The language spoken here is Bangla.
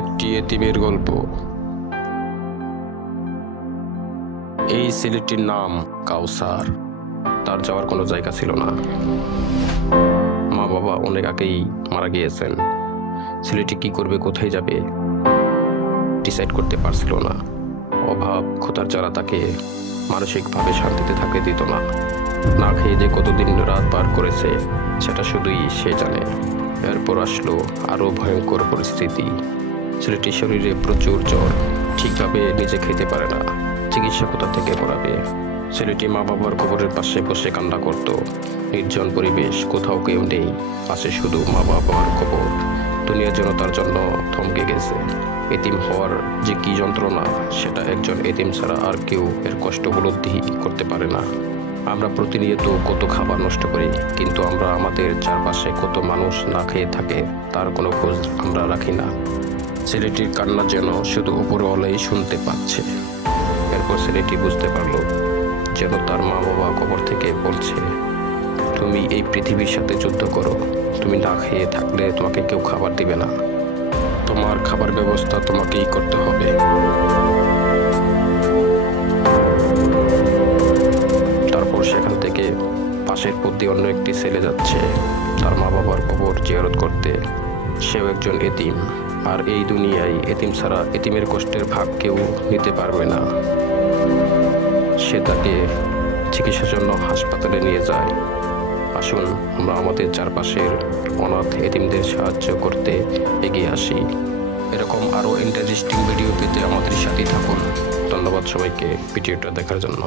একটি এতিমের গল্প। এই ছেলেটির নাম কাউসার। তার যাওয়ার কোনো জায়গা ছিল না। মা বাবা অনেক আগেই মারা গিয়েছেন। ছেলেটি কি করবে, কোথায় যাবে ডিসাইড করতে পারছিল না। অভাব ক্ষুধার জ্বালা তাকে মানসিকভাবে শান্তিতে থাকতে দিত না। না খেয়ে যে কতদিন রাত পার করেছে সেটা শুধুই সে জানে। এরপর আসলো আরো ভয়ঙ্কর পরিস্থিতি। ছেলেটির শরীরে প্রচুর জ্বর, ঠিকভাবে নিজে খেতে পারে না। চিকিৎসা কোথা থেকে করাবে? ছেলেটি মা বাবার কবরের পাশে বসে কান্না করত। নির্জন পরিবেশ, কোথাও কেউ নেই, পাশে শুধু মা বাবার কবর। দুনিয়া যেন তার জন্য থমকে গেছে। এতিম হওয়ার যে কি যন্ত্রণা, সেটা একজন এতিম ছাড়া আর কেউ এর কষ্ট উপলব্ধি করতে পারে না। আমরা প্রতিনিয়ত কত খাবার নষ্ট করি, কিন্তু আমরা আমাদের চারপাশে কত মানুষ না খেয়ে থাকে তার কোনো খোঁজ আমরা রাখি না। ছেলেটির কান্না যেন শুধু উপরওয়ালাই শুনতে পাচ্ছে। এরপর ছেলেটি বুঝতে পারলো যেন তার মা বাবা কবর থেকে বলছে, তুমি এই পৃথিবীর সাথে যুদ্ধ করো। তুমি না খেয়ে থাকলে তোমাকে কেউ খাবার দিবে না। তোমার খাবার ব্যবস্থা তোমাকেই করতে হবে। তারপর সেখান থেকে পাশের পথ দিয়ে অন্য একটি ছেলে যাচ্ছে তার মা বাবার কবর জিয়ারত করতে। সেও একজন এতিম, আর এই দুনিয়ায় এতিম ছাড়া এতিমের কষ্টের ভাগ কেউ নিতে পারবে না। সে তাকে চিকিৎসার জন্য হাসপাতালে নিয়ে যায়। আসুন আমরা আমাদের চারপাশের অনাথ এতিমদের সাহায্য করতে এগিয়ে আসি। এরকম আরও ইন্টারেস্টিং ভিডিও পেতে আমাদের সাথেই থাকুন। ধন্যবাদ সবাইকে ভিডিওটা দেখার জন্য।